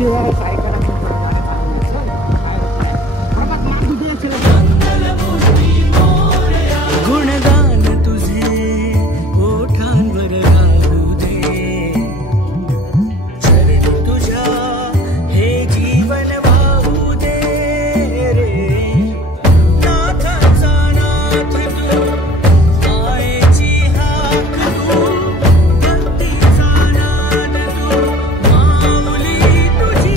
काय करायचं गुणगान तुझे ओठांवर घालू दे चरणी तुझ्या हे जीवन वाहू दे रे नाथाचा नाथ तू मायेची हाक तू भक्तीचा नाद तू माऊली तुझी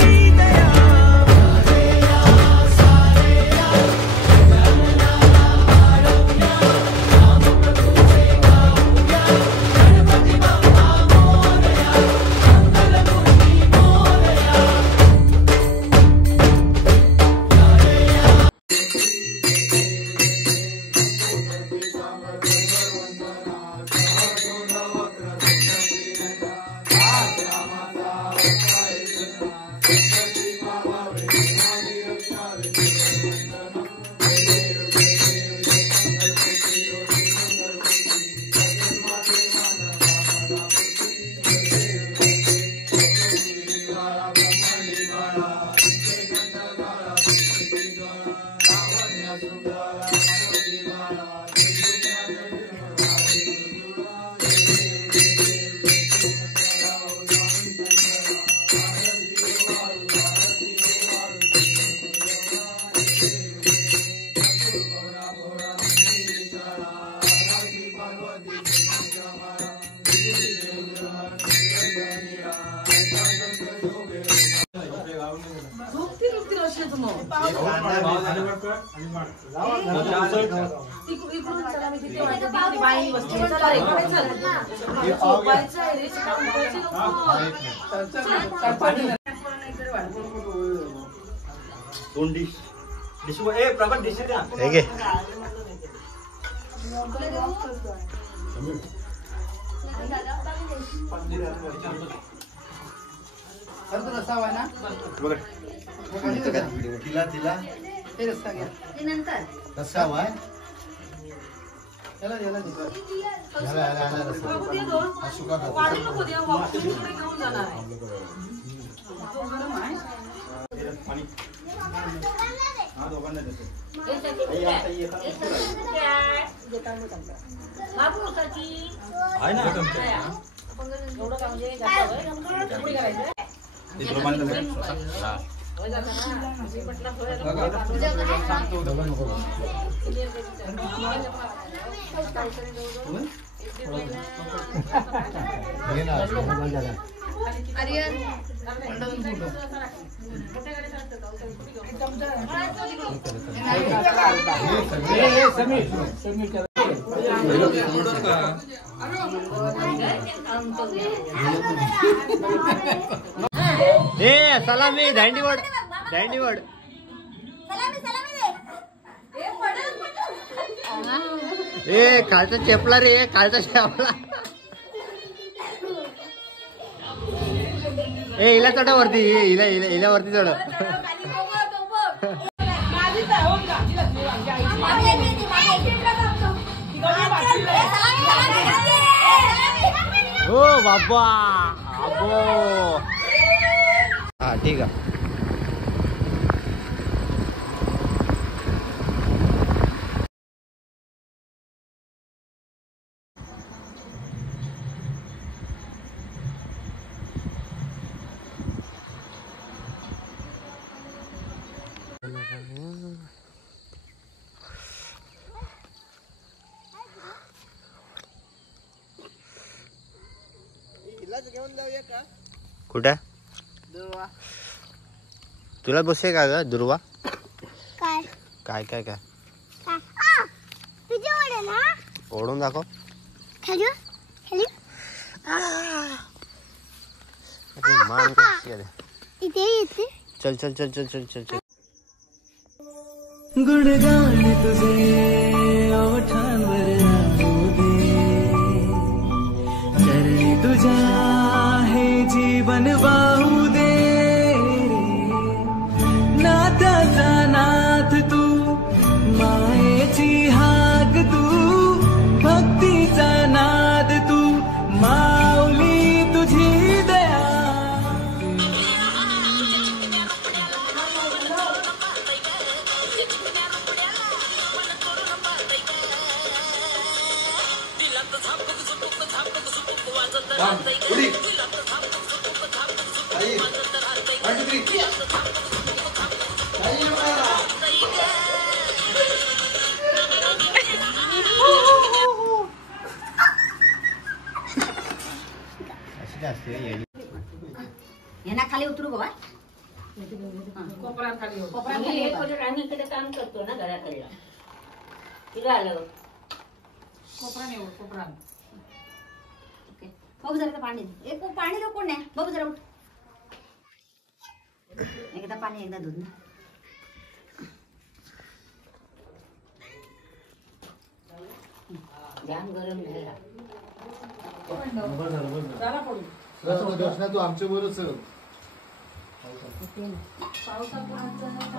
दया सलामी दांडीवड दांडीवड ए खालचा चेपला रे खालचा चेपला ए हिला चढा वरती हिला हिला हिला वरती चढ हो बाबा अबो हा ठीक आहे कुठे तुला बसे का ग दुर्वा काय काय काय काय तुझे ओढ ना ओढून दाखव खाली खाली मान इथे इथे चल चल चल चल चल चल चल गुणगान तुझे ओठांवर राहू दे चरणी तुझ्या हे जीवन वाहू दे नाथाचा नाथ तू मायेची हाक तू भक्तीचा नाद तू माऊली तुझी दया यांना खाली उतरू बाबा इकडे काम करतो ना घराकडला तिला आलं बघू जरा पाणी एक पाणी दे कोण नाही बघू जरा उठ एकदा पाणी एकदा दूध ना जाम गरम झाला तू आमच्या बरोबर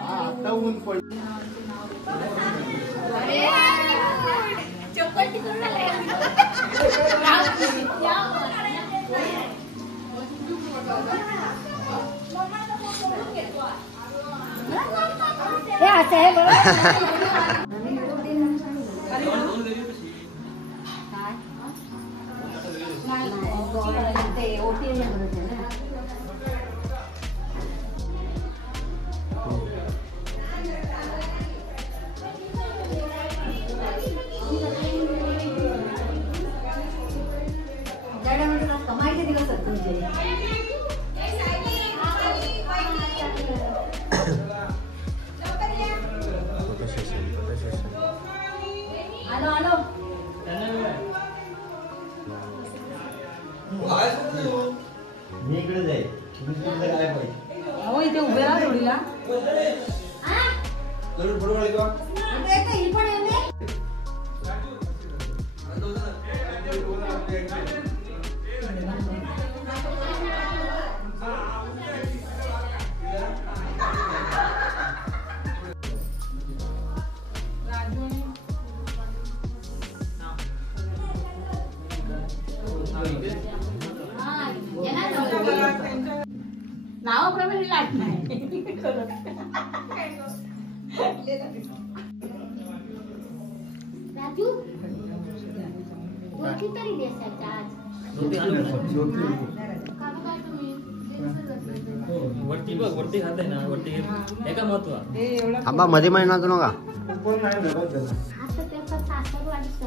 आता ऊन पडलं हे असं आहे बघ कमाईचे दिवस आहेत तुमचे आलो आलो मी इकडे जाईल काय पाहिजे हो इथे उभे राहा जोडीला ही पण येऊ दे नावाप्रमाणे लाट नाही राजू रोटी तरी देसायचा आज वरती बघ वरती खात आहे ना वरती एका महत्व थांबा मध्ये महिना नका आता त्याचा सासर वाटतं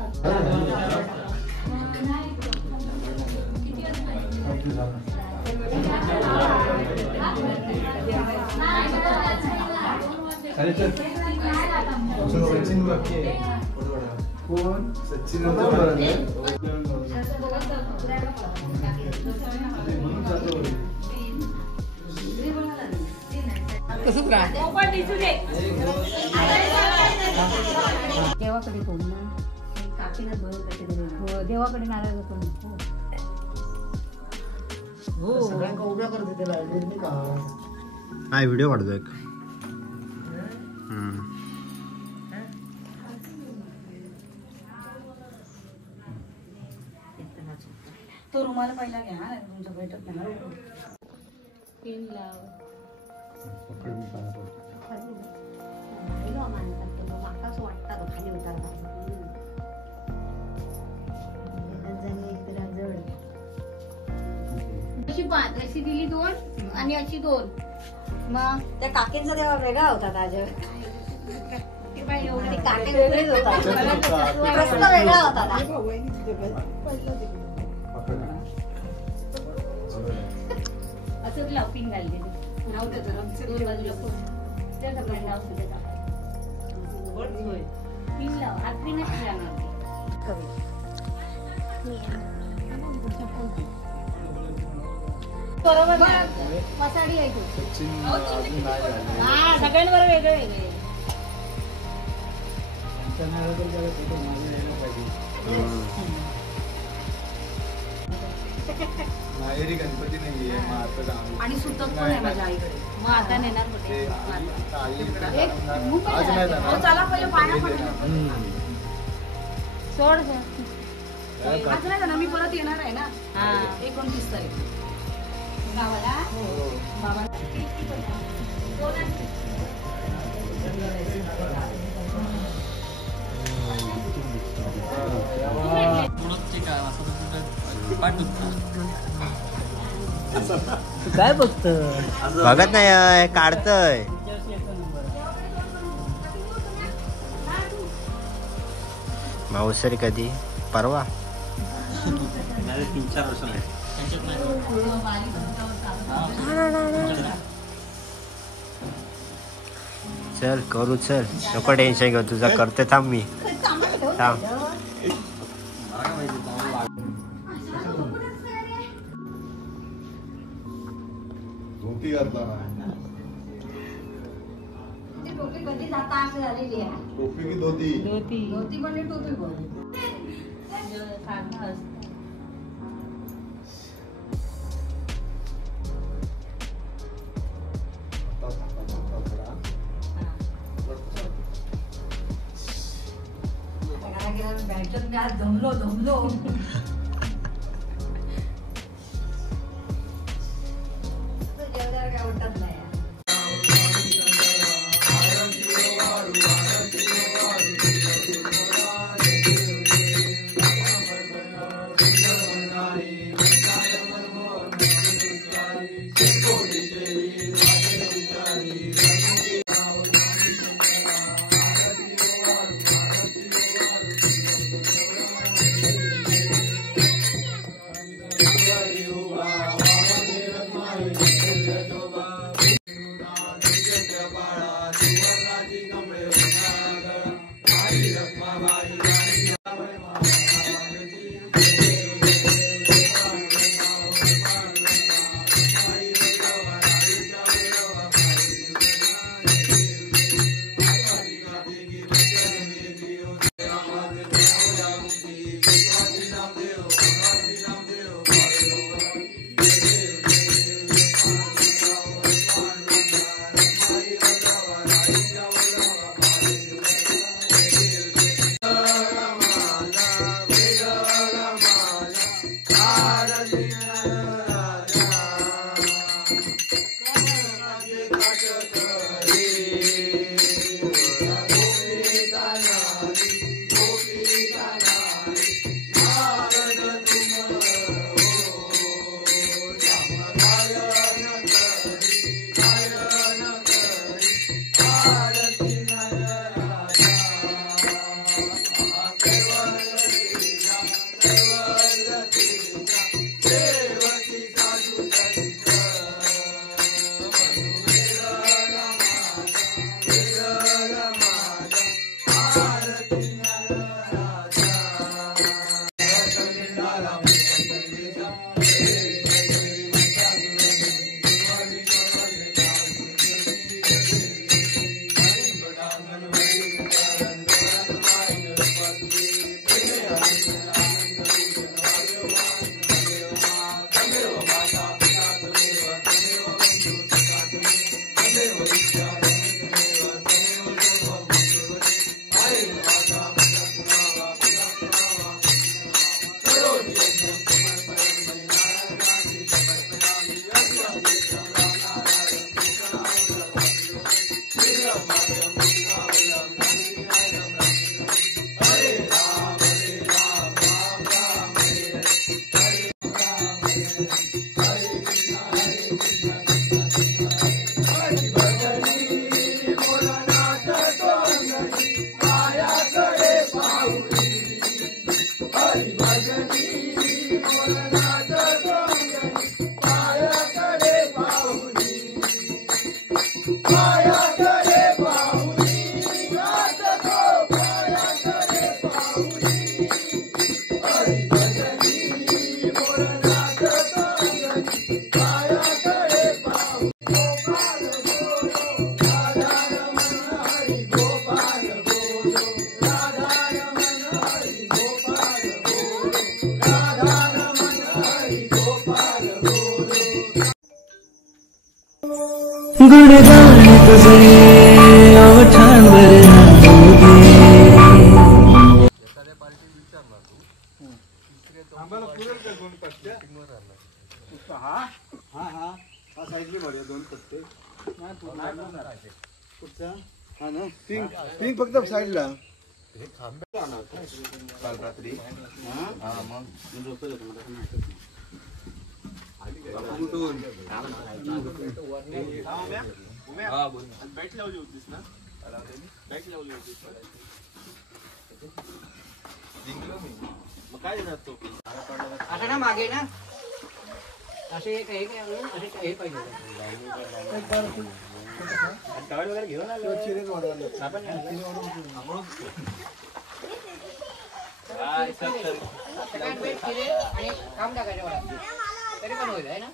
सचिन कोण सचिन देवाकडे कोण ना काकीला बरोबर काहीतरी देवाकडे नाराज होतो हो सगळ्यांना उभ्या करते त्याला नाही का काय व्हिडिओ काढतो एक तो रुमाल पहिला घ्या ना तुमचं भेटत नाही पिन लाव माकाच वाटतात खाली उतारतात अशी पाच अशी दिली 2 आणि अशी 2 मग त्या काकींचा तेव्हा वेगळा होता ताजर ते बाई एवढं ते काकी वेगळीच होता प्रश्न वेगळा होता असंच लाव पिन घालते नव्हतं तर दोन बाजूला त्याचा पण लाव सुद्धा पिन लाव हात पिनच जाणार बरोबर मसाडी आहे तू हा सगळ्यांवर वेगळे वेगळे माहेरी गणपती नाहीये आणि सुतक पण आहे माझ्या आईकडे मग आता नेणार कुठे आज नाही जाणार चला पहिले पाण्या पडून सोड आज नाही जाणार मी परत येणार आहे ना हा 29 तारीख गावाला बाबा पाठ काय बघत बघत नाही काढतय मावसरी कधी परवा 3-4 वर्ष चल करू चल नको टेन्शन घेऊ तुझा करते थांब मी थांब धोती घातला टोपी कधी जाता असं झालेली आहे टोपी की धोती धोती म्हणजे टोपी बोल बँकेत मी आज जमलो जेवढ्यावर काय उठत नाही गुणगान तुझे ओठांवर पिंक फक्त साईडला काल रात्री मग आता ना मागे ना असे एक हे पाहिजे आणि काम टाकायचं तरी पण होईल आहे ना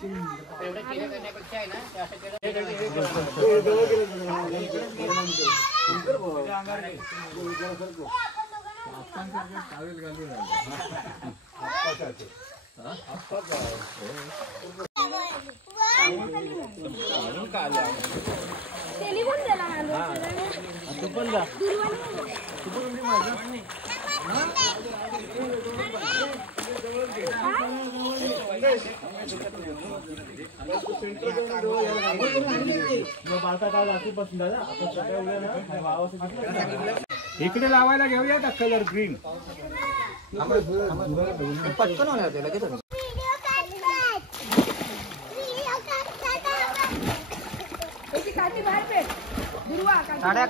एवढं केलं करण्यापेक्षा आहे ना असं केलं इकडे लावायला घेऊया ना कलर ग्रीन पटकन होणार ते लगेच साडे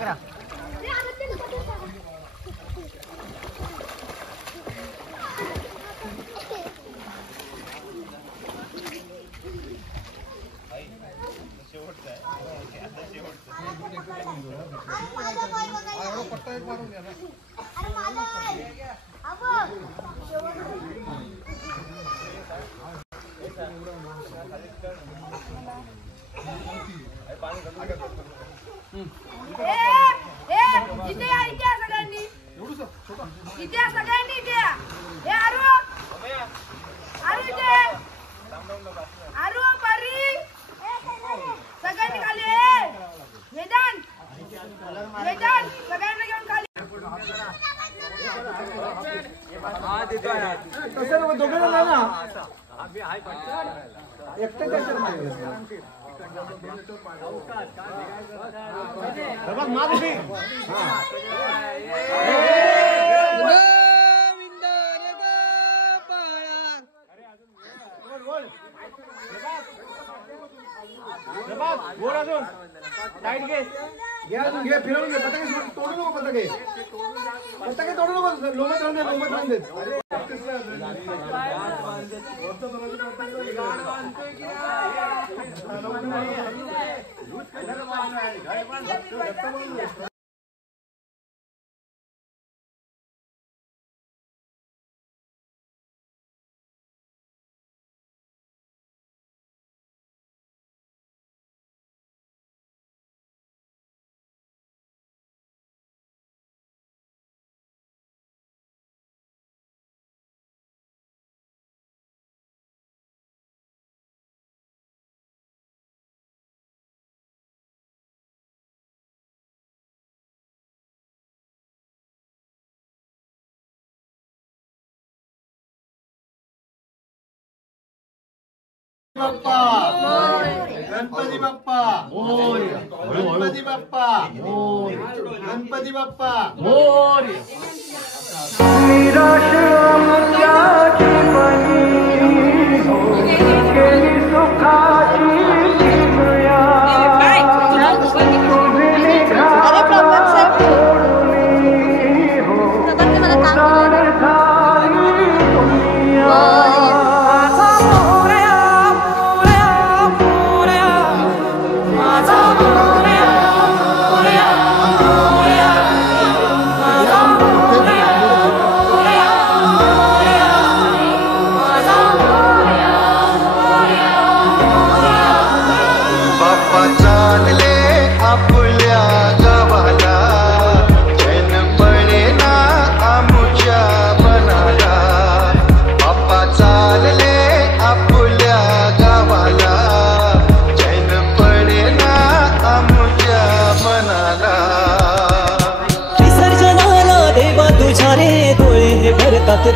11 घे फिरवून घे पताके तोडू नको पताके तोडू नको लोमत राहून दे बाप्पा गणपती बाप्पा गणपती बाप्पा गणपती बाप्पा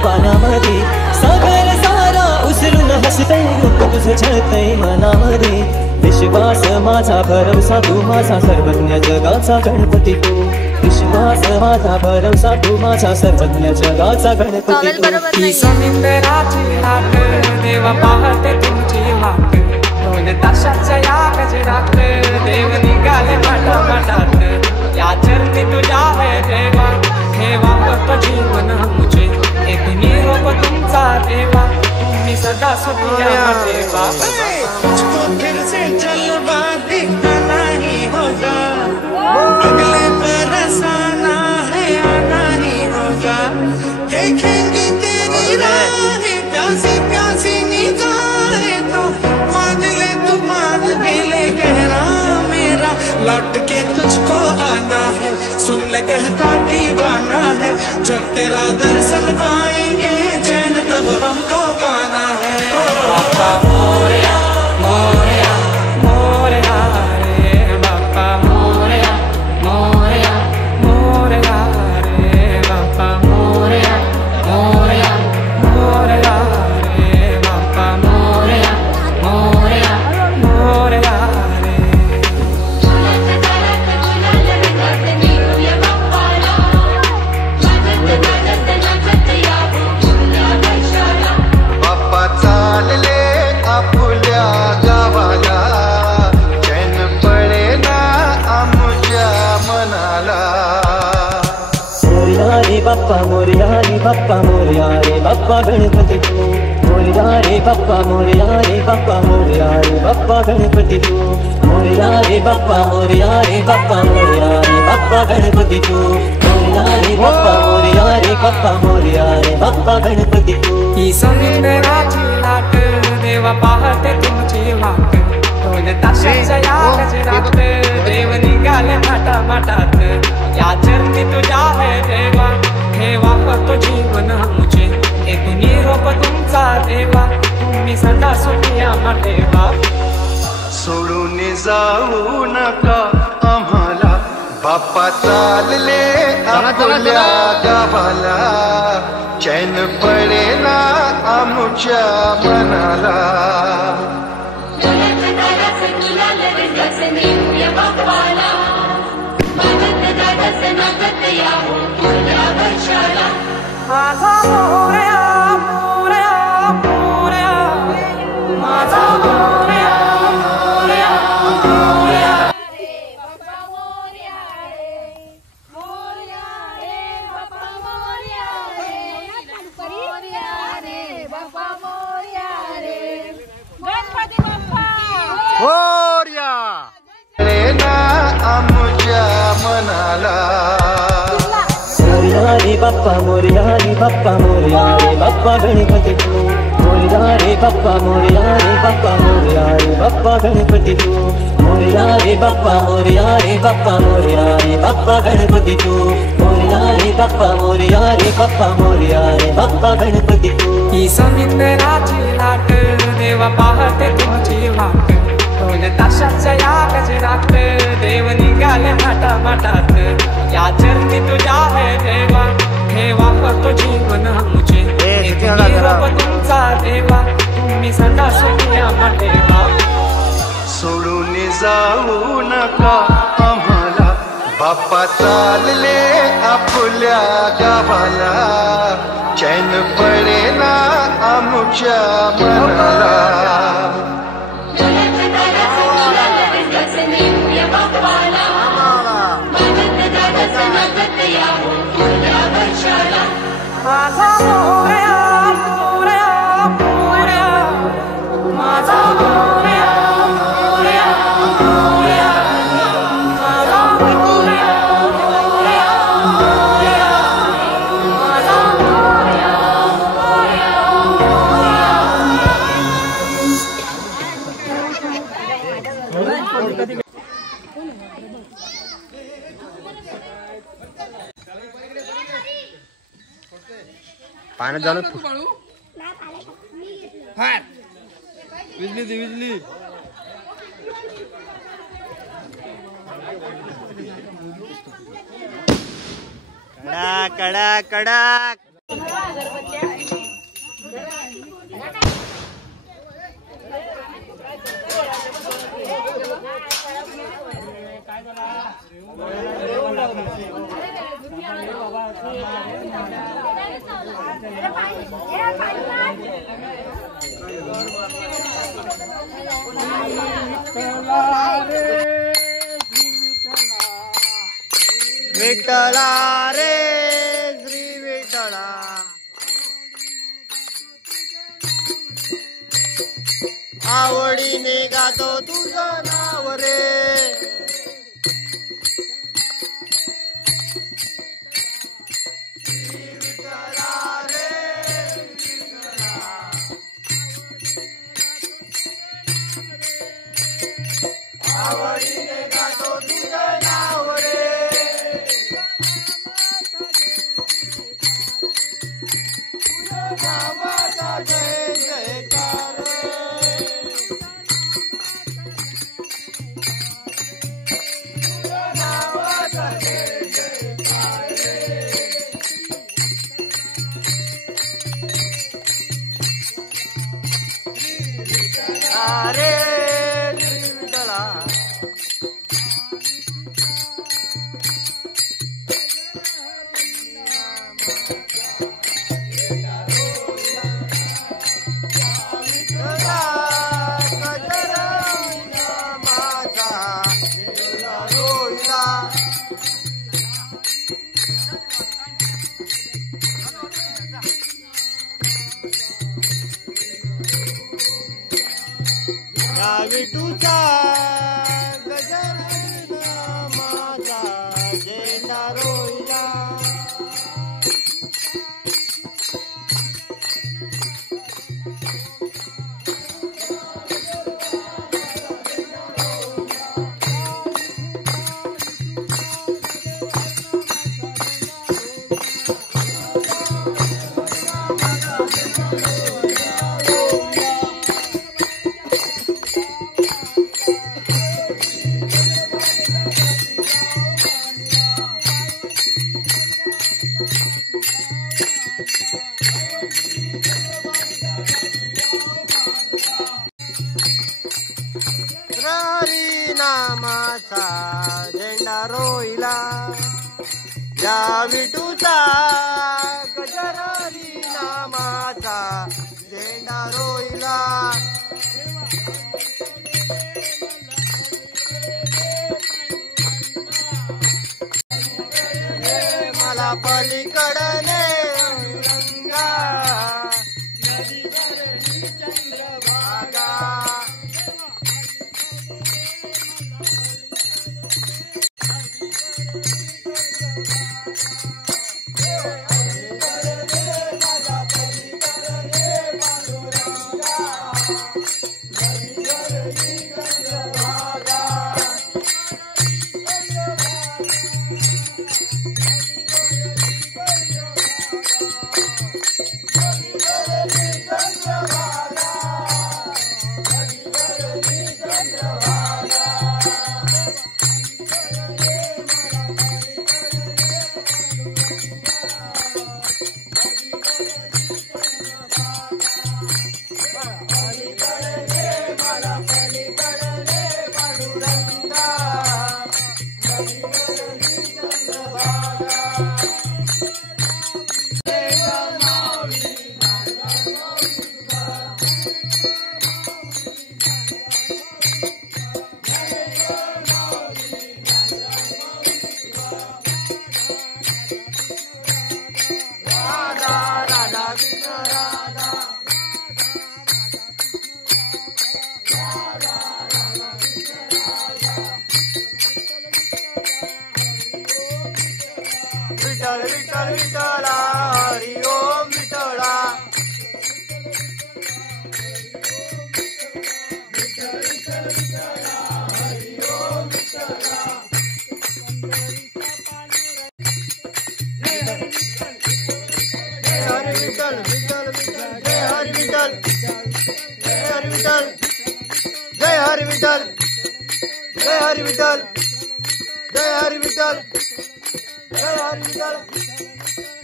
पानामध्ये सागर सारा उचलून हसतय तुझं छळतय मनामध्ये विश्वास माझा भरवसा तू माझा सर्वज्ञ जगाचा गणपती तू विश्वास माझा भरवसा तू माझा सर्वज्ञ जगाचा गणपती तू. ही समुद्राची लाट देवा पाहते तुमची वाट ढोल ताशाच्या या गजरात देव निघाले माटामाटात या चरणी तुझ्या है देवा ठेवा फक्त जीवन मुझे एक निरोप तुमचा देवा तुम्ही सदा सुखिया देवा. मुझको फिर से जलवा दिखना नहीं होगा अगले बरस आना है आना ही होगा देखेंगे तेरी राहें प्यासी प्यासी निगाहें तो मान ले तू मान भी ले गहरा मेरा लौट के तुझको आना है सुन ले कहता दीवाना है जब तेरा दर्शन पाएंगे चैन तब हमको पाना है. बापा मोरया मोरया मोरया रे बापा मोरया मोरया मोरया रे बापा मोरया मोरया मोरया रे बापा मोरया मोरया मोरया रे. बाप्पा चालले आपुल्या गावाला चैन पडे ना आमच्या मनाला. मोरया रे बाप्पा मोरया रे बाप्पा मोरया रे बाप्पा गणपती तू. मोरया रे बाप्पा मोरया रे बाप्पा मोरया रे बाप्पा गणपती तू. मोरया रे बाप्पा मोरया रे बाप्पा मोरया रे बाप्पा गणपती तू. मोरया रे बाप्पा मोरया रे बाप्पा मोरया रे बाप्पा गणपती तू. ही समुद्राची लाट देवा पाहते तुमची वाट ढोल ताशाच्या या गजरात देव निघाले माटामाटात या चरणी तुझ्या है देवा ठेवा फक्त जीवन मुझे एक निरोप तुमचा देवा तुम्ही सदा सुखिया ठेवा. सोडून जाऊ नका आम्हाला बाप्पा चालले आपुल्या गावाला चैन पडे ना आमच्या मनाला. माझा मोरया मोरया मोरया माझा मोरया मोरया मोरया मोरया पडे ना आमच्या मनाला. मोरया रे बाप्पा मोरया रे बाप्पा मोरया रे बाप्पा गणपती तू. मोरया रे बाप्पा मोरया रे बाप्पा मोरया रे बाप्पा गणपती तू. मोरया रे बाप्पा मोरया रे बाप्पा मोरया रे बाप्पा गणपती तू. मोरया रे बाप्पा मोरया रे बाप्पा मोरया रे बाप्पा गणपती तू. ही समुद्राची लाट देवा पाहते तुमची वाट ढोल ताशाच्या या गजरात देव निघाले माटामाटात या चरणी तुझ्या है देवा ठेवा फक्त जीवन मुझे एक निरोप तुमचा देवा तुम्ही सदा सुखिया ठेवा. सोडून जाऊ नका आम्हाला बाप्पा चालले आपुल्या गावाला चैन पडे ना आमच्या मनाला. माझा मोरया मोरया मोरया माझा मोरया मोरया मोरया माझा मोरया मोरया मोरया माझा मोरया मोरया मोरया. पाण्यात जाणं विजली ती विजली. कडक कडक कडक. काय झाला विठ्ठला रे श्री विठ्ठला आवडीने गातो तुझं नाव रे आवडीने गातो तुझं नाव रे तुझ्या नावाचा जय जयकार तुझ्या नावाचा जय जयकार रे श्री विठ्ठला विठूचा गजर माझा झेंडा रोईला हरी नामाचा झेंडा रोईला या विठूचा गजर हरी नामाचा झेंडा रोईला मला पलीकडने रंगा नदीवरणी चंद्रभागा विठ्ठल विठ्ठल विठ्ठला हरी ओम विठ्ठला विठ्ठल विठ्ठल विठ्ठला हरी ओम विठ्ठला जय हरी विठ्ठल विठ्ठल विठ्ठल जय हरी विठ्ठल जय हरी विठ्ठल जय हरी विठ्ठल जय हरी विठ्ठल जय हरी विठ्ठल जय हरी विठ्ठल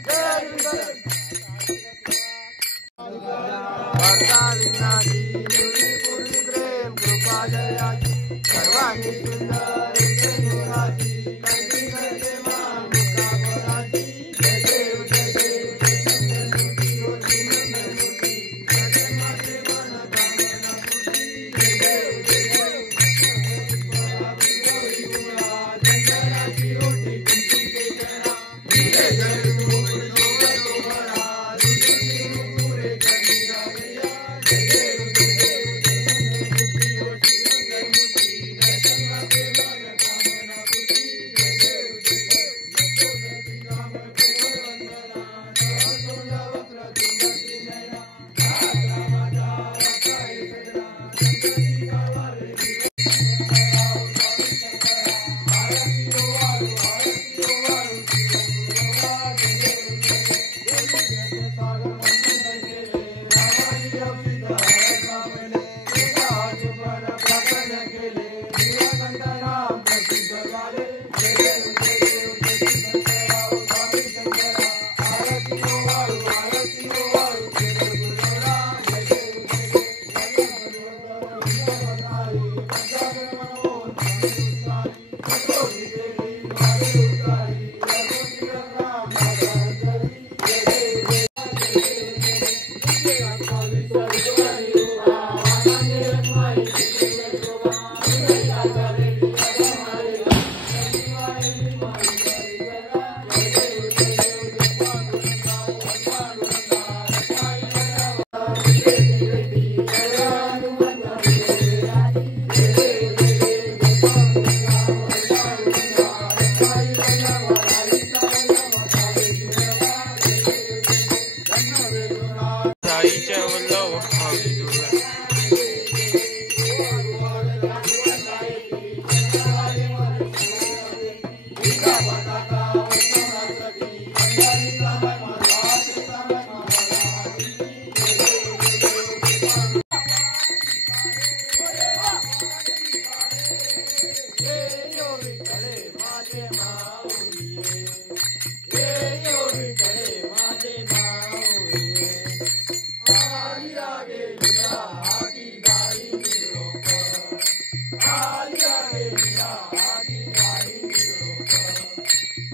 जय हरी विठ्ठल वार्ता विघ्नाची निवडी पूर्वी प्रेम कृपा जयाची सर्वांनी सुंदर निघाची कंठी करते मान मुक्ता पराची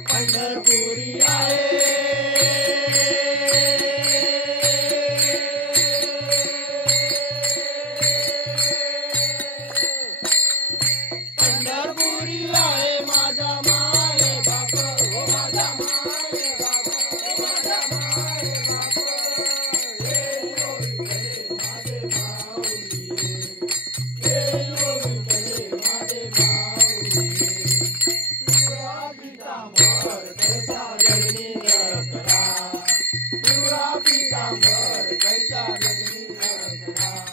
पंढरपुरी आहे पंढरपुरी आहे माझा माय बाप हो माझा माय बाप माझा माय बाप माझे माऊली माझे माऊली पितांबर कैसा गजनी करा पिवळा पितांबर कैसा गजनी करा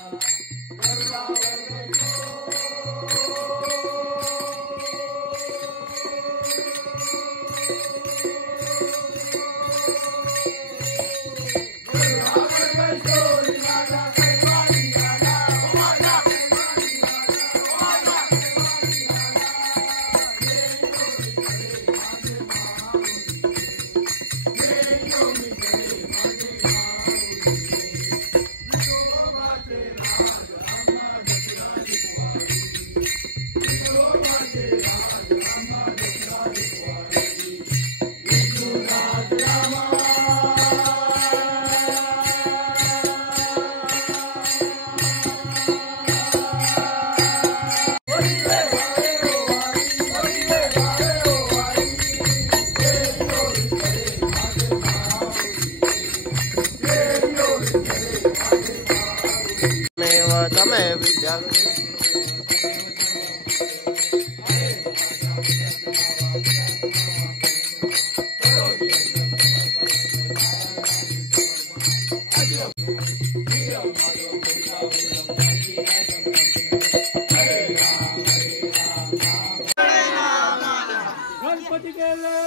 તમે વિદ્યા गणपती गेले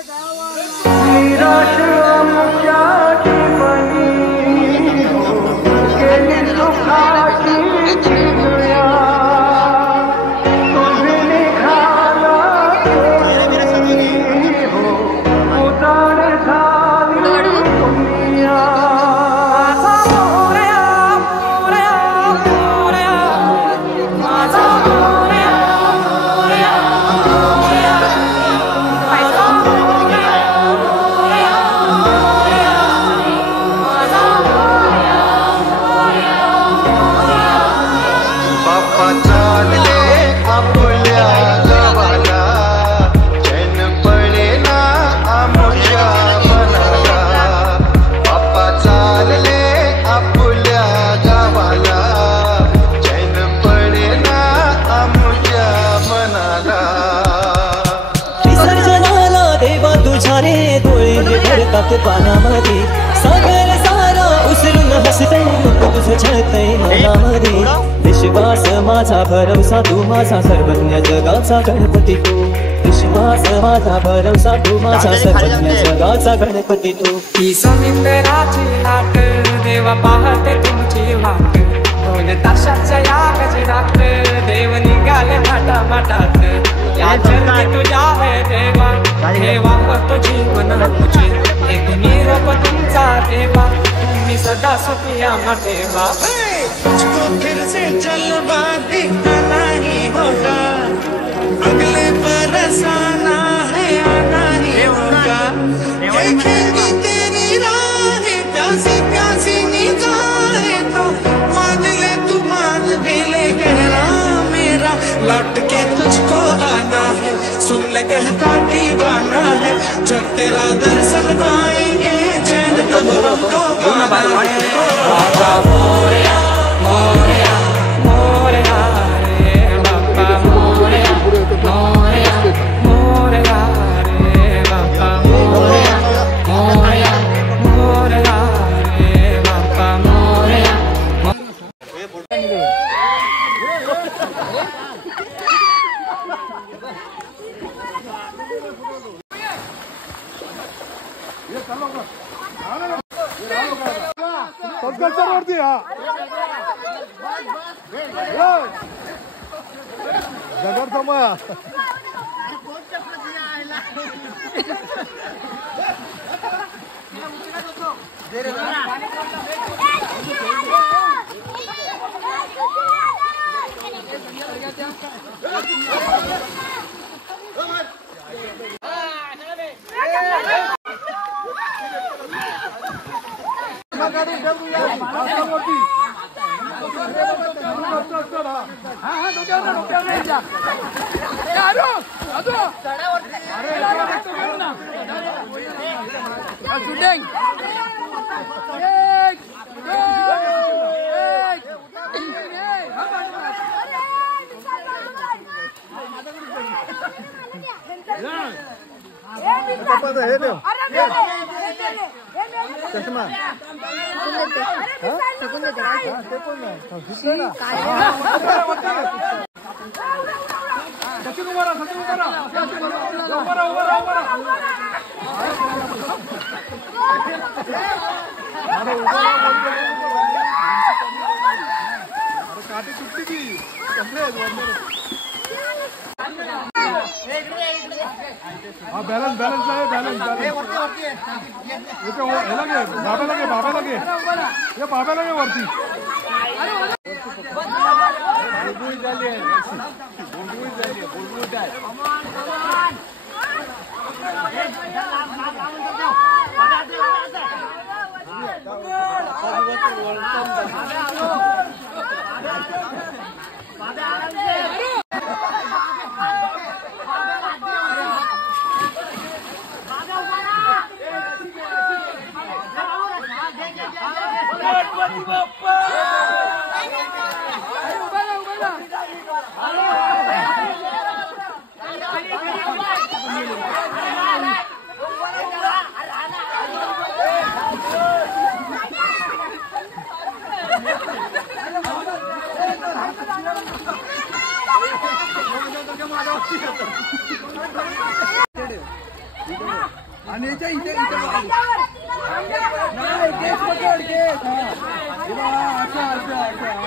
पानामध्ये सागर सारा उसरून हसते तुझं छळतंय मनामध्ये विश्वास माझा भरवसा तू माझा सर्वज्ञ जगाचा गणपती तू विश्वास माझा भरवसा तू माझा सर्वज्ञ जगाचा गणपती तू ही समुद्राची लाट देवा पाहते तुमची वाट दोन तासाच्या या गजरात देव निघाले माटा माटात या चरणी तुझ्या है देवा ठेवा तो जीवन तुझे एक निरोप तुमचा देवा तुम्ही सदा सुखिया ठेवा तुझको फिर से जलवा दिखना नहीं होगा अगले बरस आना है आना ही होगा देखेंगी तेरी राहें प्यासी प्यासी निगाहें तो मान ले तू मान भी ले गहरा मेरा लौट के तुझको आना है सुन ले कहता दीवाना है जब तेरा दर्शन पाएंगे चैन कदमों को पाना है बाबा मोरया मोरया मोरया रे बाबा मोरया मोरया मोरया रे बाबा मोरया मोरया मोरया रे बाबा मोरया वरती हा जगर तमाया Hey! चष्मा काटे सुट्टी की हाँ बैलेंस बैलेंस आहे बैलेंस बाबा लगे ये बाबा लगे वरती आणि इथे इथे नाही केस पकड केस असं असं असं